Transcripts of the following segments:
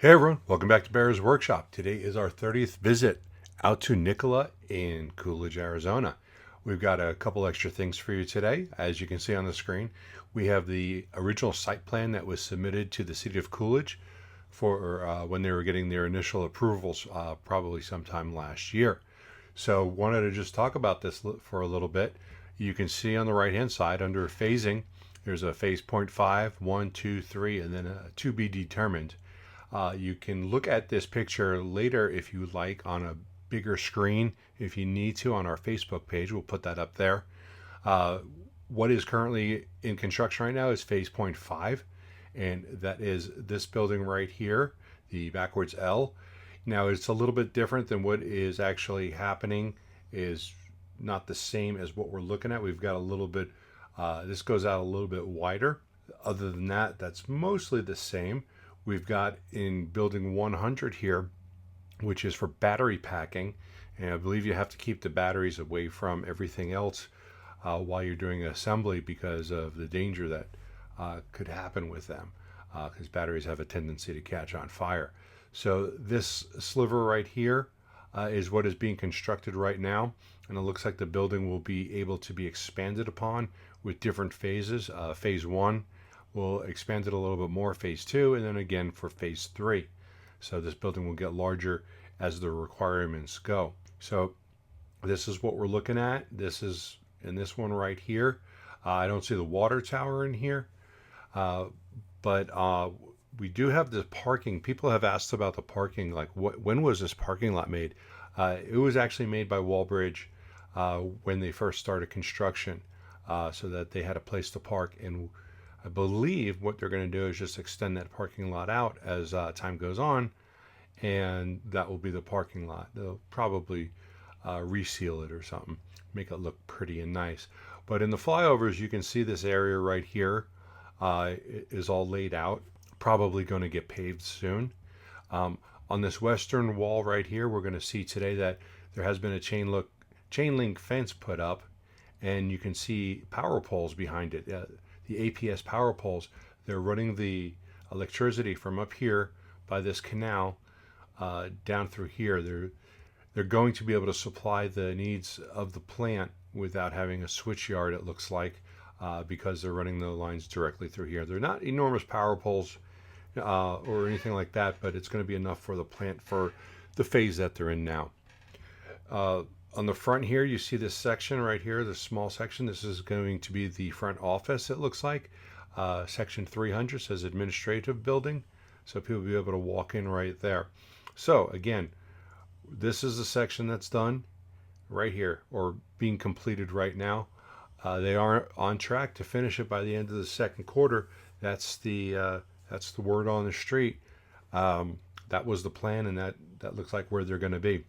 Hey everyone, welcome back to Bear's Workshop. Today is our 30th visit out to Nikola in Coolidge, Arizona. We've got a couple extra things for you today. As you can see on the screen, we have the original site plan that was submitted to the city of Coolidge for when they were getting their initial approvals, probably sometime last year. So wanted to just talk about this for a little bit. You can see on the right hand side under phasing, there's a phase 0.5, 1, 2, 3, and then a to be determined. You can look at this picture later if you like on a bigger screen if you need to on our Facebook page. We'll put that up there. What is currently in construction right now is phase 0.5, and that is this building right here, the backwards L. Now it's a little bit different than what is actually happening, is not the same as what we're looking at. We've got a little bit, this goes out a little bit wider. Other than that, that's mostly the same. We've got in building 100 here, which is for battery packing. And I believe you have to keep the batteries away from everything else while you're doing assembly because of the danger that could happen with them, because batteries have a tendency to catch on fire. So this sliver right here is what is being constructed right now. And it looks like the building will be able to be expanded upon with different phases. Phase 1. We'll expand it a little bit more, phase 2, and then again for phase 3. So this building will get larger as the requirements go. So this is what we're looking at. This is in this one right here. I don't see the water tower in here, but we do have the parking. People have asked about the parking, like when was this parking lot made? It was actually made by Wallbridge when they first started construction, so that they had a place to park. And I believe what they're going to do is just extend that parking lot out as time goes on, and that will be the parking lot. They'll probably reseal it or something, make it look pretty and nice. But in the flyovers, you can see this area right here is all laid out, probably going to get paved soon. On this western wall right here, we're going to see today that there has been a chain link fence put up, and you can see power poles behind it. The APS power poles, they're running the electricity from up here by this canal down through here. They're going to be able to supply the needs of the plant without having a switch yard, it looks like, because they're running the lines directly through here. They're not enormous power poles or anything like that, but it's going to be enough for the plant for the phase that they're in now. On the front here, you see this section right here, this small section. This is going to be the front office, it looks like. Section 300 says administrative building, so people will be able to walk in right there. So again, this is the section that's done right here, or being completed right now. They are on track to finish it by the end of the second quarter. That's the word on the street. That was the plan, and that looks like where they're going to be.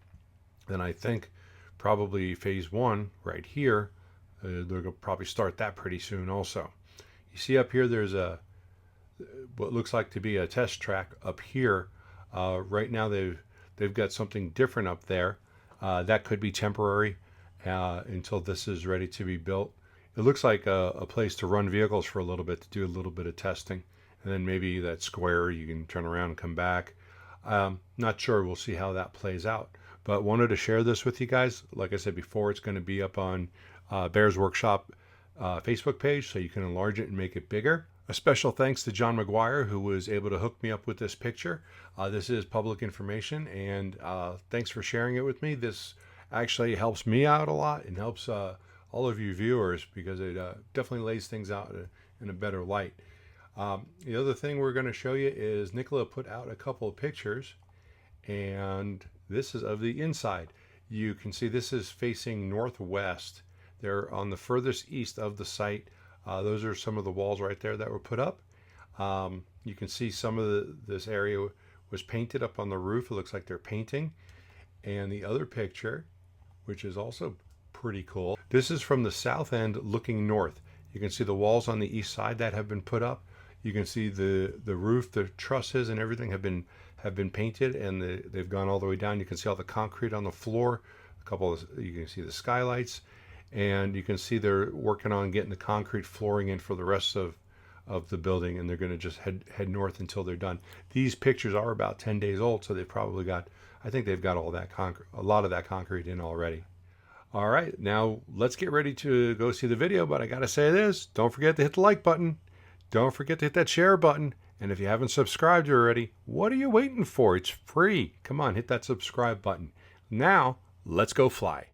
Then I think probably phase 1 right here, they're going to probably start that pretty soon also. You see up here, there's what looks like to be a test track up here. Right now they've got something different up there. That could be temporary until this is ready to be built. It looks like a place to run vehicles for a little bit, to do a little bit of testing, and then maybe that square you can turn around and come back. Not sure. We'll see how that plays out. But wanted to share this with you guys. Like I said before, it's going to be up on Bear's Workshop Facebook page, so you can enlarge it and make it bigger. A special thanks to John McGuire, who was able to hook me up with this picture. This is public information, and thanks for sharing it with me. This actually helps me out a lot and helps all of you viewers, because it definitely lays things out in a better light. The other thing we're going to show you is Nikola put out a couple of pictures, and this is of the inside. You can see this is facing northwest. They're on the furthest east of the site. Those are some of the walls right there that were put up. You can see some of this area was painted up on the roof. It looks like they're painting. And the other picture, which is also pretty cool, this is from the south end looking north. You can see the walls on the east side that have been put up. You can see the roof, the trusses and everything have been painted, and they've gone all the way down. You can see all the concrete on the floor. You can see the skylights, and you can see they're working on getting the concrete flooring in for the rest of of the building, and they're going to just head north until they're done. These pictures are about 10 days old, so they've probably got, I think they've got all that a lot of that concrete in already. All right, now let's get ready to go see the video, but I got to say this, don't forget to hit the like button. Don't forget to hit that share button. And if you haven't subscribed already, what are you waiting for? It's free. Come on, hit that subscribe button. Now, let's go fly.